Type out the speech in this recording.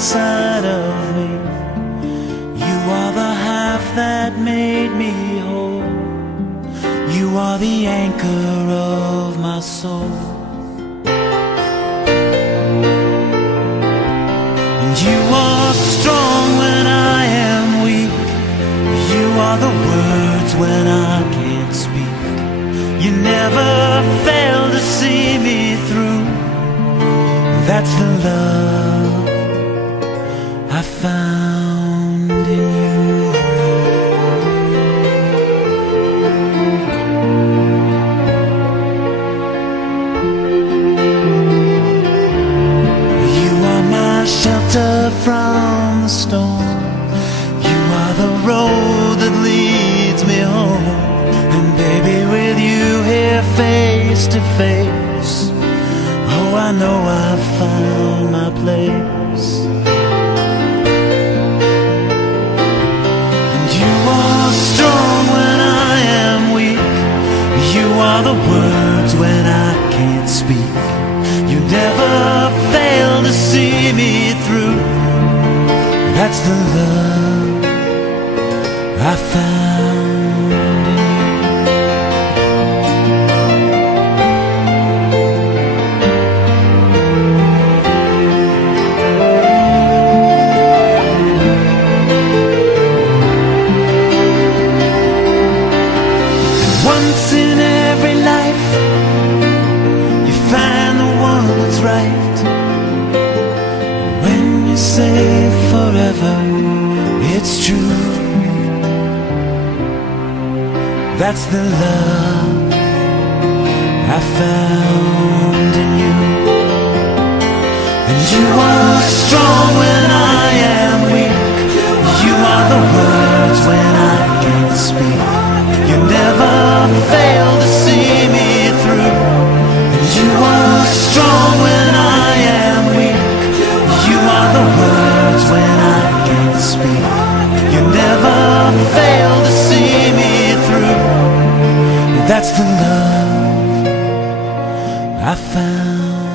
inside of me. You are the half that made me whole. You are the anchor of my soul. And you are strong when I am weak. You are the words when I can't speak. You never fail to see me through. That's the love I found in you. You are my shelter from the storm. You are the road that leads me home. And baby, with you here face to face, oh, I know I've found my place. And you are strong when I am weak. You are the words when I can't speak. You never fail to see me through. That's the love I found in you. Once in every life, you find the one that's right. When you say forever, it's true. That's the love I found in you. And you are strong when I am weak. You are the words when I can't speak. You never fail to see me through. And you are strong when I am weak. You are the words when I can't speak. You never fail to see me through. That's the love I found.